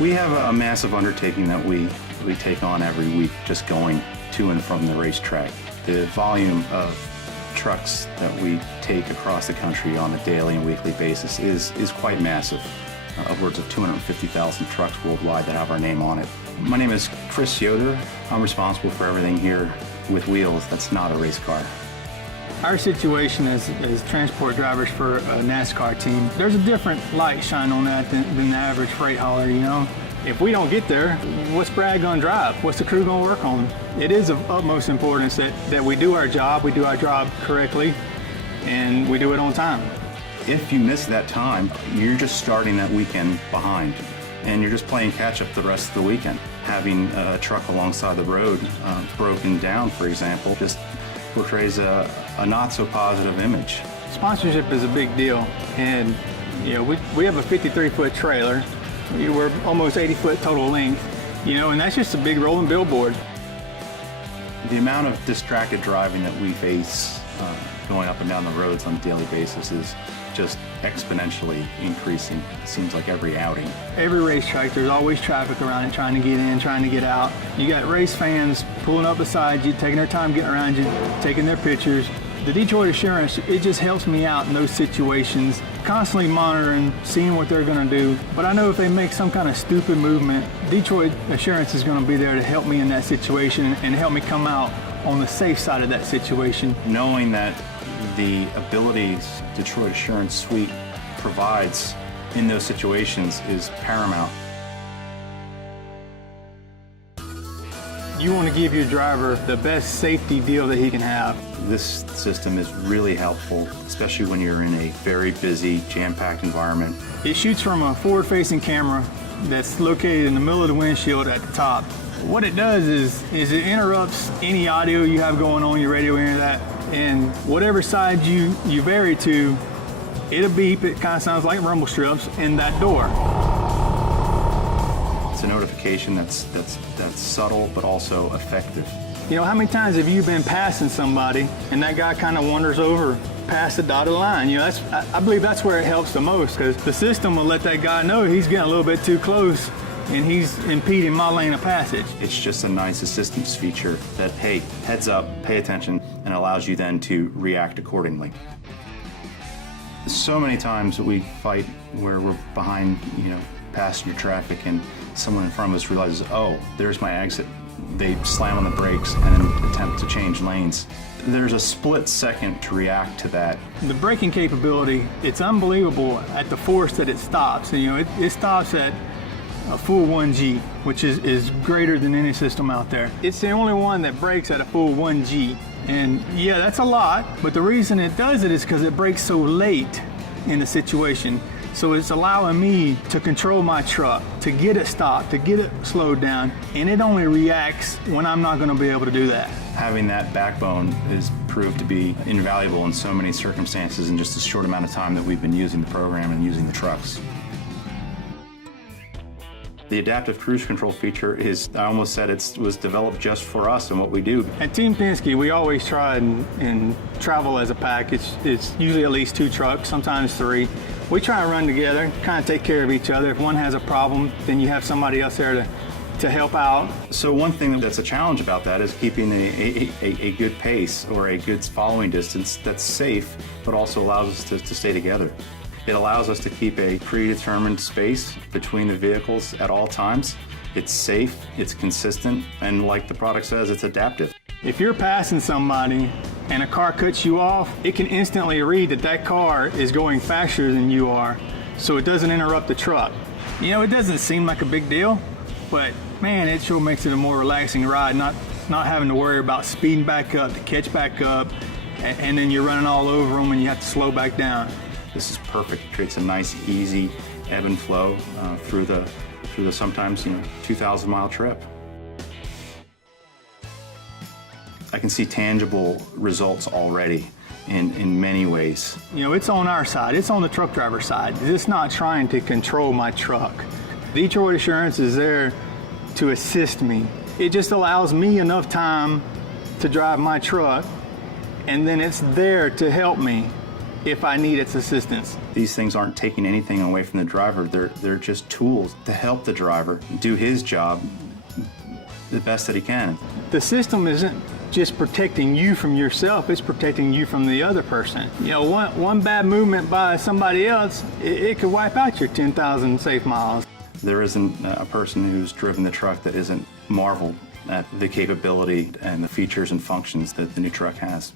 We have a massive undertaking that we take on every week, just going to and from the racetrack. The volume of trucks that we take across the country on a daily and weekly basis is quite massive. Upwards of 250,000 trucks worldwide that have our name on it. My name is Chris Yoder. I'm responsible for everything here with wheels that's not a race car. Our situation as transport drivers for a NASCAR team, there's a different light shine on that than the average freight hauler, you know. If we don't get there, what's Brad gonna drive? What's the crew gonna work on? It is of utmost importance that we do our job correctly, and we do it on time. If you miss that time, you're just starting that weekend behind, and you're just playing catch up the rest of the weekend. Having a truck alongside the road broken down, for example, just portrays a not so positive image. Sponsorship is a big deal, and you know we have a 53-foot trailer. We're almost 80-foot total length, you know, and that's just a big rolling billboard. The amount of distracted driving that we face going up and down the roads on a daily basis is just exponentially increasing. It seems like every outing. Every racetrack, there's always traffic around it, trying to get in, trying to get out. You got race fans pulling up beside you, taking their time getting around you, taking their pictures. The Detroit Assurance, it just helps me out in those situations, constantly monitoring, seeing what they're gonna do. But I know if they make some kind of stupid movement, Detroit Assurance is gonna be there to help me in that situation and help me come out on the safe side of that situation. Knowing that the abilities Detroit Assurance Suite provides in those situations is paramount. You want to give your driver the best safety deal that he can have. This system is really helpful, especially when you're in a very busy, jam-packed environment. It shoots from a forward-facing camera that's located in the middle of the windshield at the top. What it does is it interrupts any audio you have going on your radio, any of that, and whatever side you vary to, it'll beep. It kind of sounds like rumble strips in that door. It's a notification that's subtle but also effective. You know, how many times have you been passing somebody and that guy kind of wanders over past the dotted line? You know, I believe that's where it helps the most, because the system will let that guy know he's getting a little bit too close and he's impeding my lane of passage. It's just a nice assistance feature that, hey, heads up, pay attention, and allows you then to react accordingly. So many times we fight where we're behind, you know, passenger traffic, and someone in front of us realizes, oh, there's my exit. They slam on the brakes and then attempt to change lanes. There's a split second to react to that. The braking capability, it's unbelievable at the force that it stops. You know, it stops at a full 1G, which is greater than any system out there. It's the only one that brakes at a full 1G. And yeah, that's a lot, but the reason it does it is because it brakes so late in the situation. So it's allowing me to control my truck, to get it stopped, to get it slowed down, and it only reacts when I'm not gonna be able to do that. Having that backbone is proved to be invaluable in so many circumstances in just a short amount of time that we've been using the program and using the trucks. The adaptive cruise control feature is, I almost said it was developed just for us and what we do. At Team Penske, we always try and travel as a pack. It's usually at least 2 trucks, sometimes 3. We try and run together, kind of take care of each other. If one has a problem, then you have somebody else there to help out. So one thing that's a challenge about that is keeping a good pace or a good following distance that's safe, but also allows us to stay together. It allows us to keep a predetermined space between the vehicles at all times. It's safe, it's consistent, and like the product says, it's adaptive. If you're passing somebody and a car cuts you off, it can instantly read that car is going faster than you are, so it doesn't interrupt the truck. You know, it doesn't seem like a big deal, but man, it sure makes it a more relaxing ride, not having to worry about speeding back up to catch back up, and then you're running all over them and you have to slow back down. This is perfect. It creates a nice, easy ebb and flow through the sometimes 2,000-mile trip. I can see tangible results already in many ways. You know, it's on our side. It's on the truck driver side. It's not trying to control my truck. Detroit Assurance is there to assist me. It just allows me enough time to drive my truck, and then it's there to help me if I need its assistance. These things aren't taking anything away from the driver. They're just tools to help the driver do his job the best that he can. The system isn't just protecting you from yourself, it's protecting you from the other person. You know, one bad movement by somebody else, it could wipe out your 10,000 safe miles. There isn't a person who's driven the truck that isn't marveled at the capability and the features and functions that the new truck has.